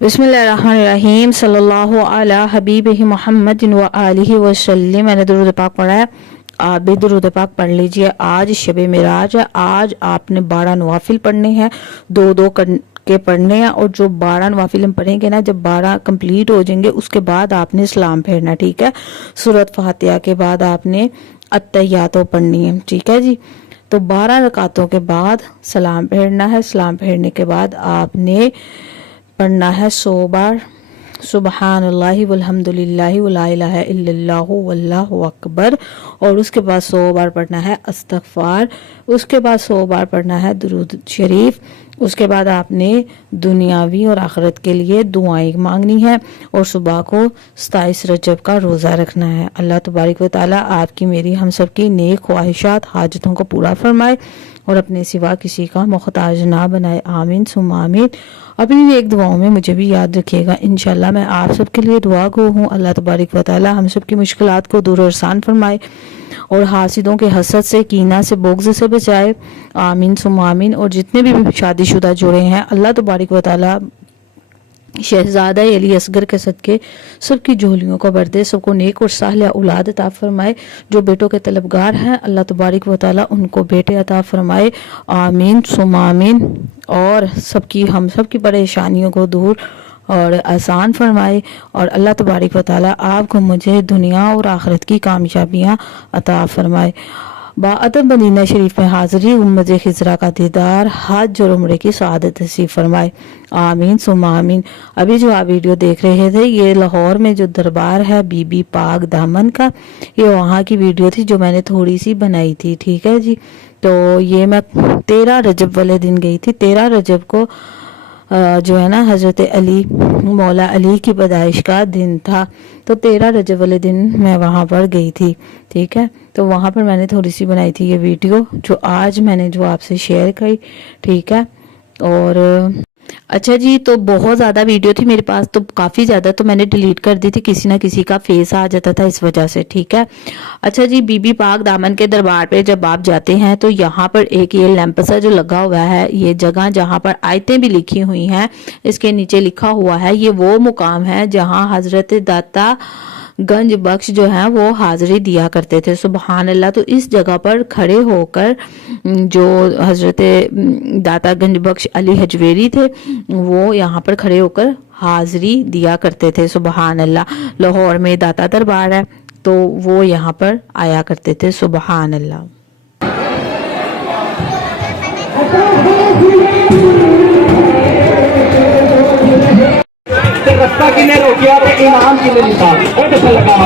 बिस्मिल्लाहिर्रहमानिर्रहीम सल्लल्लाहु अला हबीबिही मुहम्मदिन व आलिहि वसल्लम। मैंने दुरूद पाक पढ़ा है, आप भी दुरूद पाक पढ़ लीजिए। आज शब मिराज है। आज आपने 12 नवाफिल पढ़ने हैं, दो दो के पढ़ने हैं। और जो 12 नवाफिल हम पढ़ेंगे ना, जब 12 कंप्लीट हो जाएंगे उसके बाद आपने सलाम फेरना, ठीक है। सूरत फातिहा के बाद आपने अत्तहियातो पढ़नी है, ठीक है जी। तो 12 रकातों के बाद सलाम फेरना है। सलाम फेरने के बाद आपने पढ़ना है 100 बार सुबहानल्लाहि वल्हम्दुलिल्लाहि वला इलाहा इल्लल्लाहु वल्लाहु अकबर। और उसके बाद 100 बार पढ़ना है अस्तगफार। उसके बाद 100 बार पढ़ना है दुरूद शरीफ। उसके बाद आपने दुनियावी और आखिरत के लिए दुआएं मांगनी है। और सुबह को 27 रजब का रोज़ा रखना है। अल्लाह तबारक व तआला आपकी मेरी हम सब की नेक ख्वाहिशात हाजतों को पूरा फरमाए और अपने सिवा किसी का मोहताज ना बनाए। आमीन सुम्मा आमीन। अपनी एक दुआओं में मुझे भी याद रखिएगा। इंशाल्लाह मैं आप सबके लिए दुआ गो हूँ। अल्लाह तबारक व तआला हम सब की मुश्किलात को दूर और आसान फरमाए और हासिदों के हसद से, कीना से, बुग़्ज़ से बचाए। आमीन सुम्मा आमीन। और जितने भी शादीशुदा जोड़े हैं, अल्लाह तबारक व तआला शहजादा अली असगर के सदके सबकी झोलियों को भर दे, सबको नेक और सालिह औलाद अता फरमाए। जो बेटों के तलबगार हैं, अल्लाह तबारक व तआला उनको बेटे अता फरमाए। आमीन सुम्मा आमीन। और सबकी हम सब की परेशानियों को दूर और आसान फरमाए। और अल्लाह तबारक व तआला आपको मुझे दुनिया और आखिरत की कामयाबियाँ अता फरमाए। बाअदब मदीना शरीफ में हाज़िरी, उम्मत खिज़रा का दीदार, हज और उम्रे की सआदत नसीब फरमाए। आमीन सुम्मा आमीन। अभी जो आप वीडियो देख रहे थे, ये लाहौर में जो दरबार है बीबी पाक दामन का, ये वहाँ की वीडियो थी जो मैंने थोड़ी सी बनाई थी, ठीक है जी। तो ये मैं 13 रजब वाले दिन गई थी। 13 रजब को जो है ना, हज़रत अली मौला अली की पैदाइश का दिन था। तो 13 रजब वाले दिन मैं वहाँ पर गई थी, ठीक है। तो वहाँ पर मैंने थोड़ी सी बनाई थी ये वीडियो जो आज मैंने जो आपसे शेयर की, ठीक है। और अच्छा जी, तो बहुत ज़्यादा वीडियो थी मेरे पास, तो काफ़ी ज़्यादा, तो मैंने डिलीट कर दी थी। किसी ना किसी का फेस आ जाता था इस वजह से, ठीक है। अच्छा जी, बीबी पाक दामन के दरबार पे जब आप जाते हैं तो यहाँ पर एक ये लैंप सा जो लगा हुआ है, ये जगह जहाँ पर आयतें भी लिखी हुई हैं, इसके नीचे लिखा हुआ है ये वो मुकाम है जहाँ हजरत दाता गंज बख्श जो है वो हाजिरी दिया करते थे। सुबहान अल्लाह। तो इस जगह पर खड़े होकर जो हजरत दाता गंज बख्श अली हजवेरी थे, वो यहाँ पर खड़े होकर हाजिरी दिया करते थे। सुबहान अल्लाह। लाहौर में दाता दरबार है, तो वो यहाँ पर आया करते थे। सुबहान अल्लाह। रस्ता किने रोकिया ते इनाम किने दिता, वो तो लगा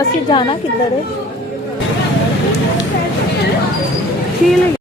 असि जाना किधर है?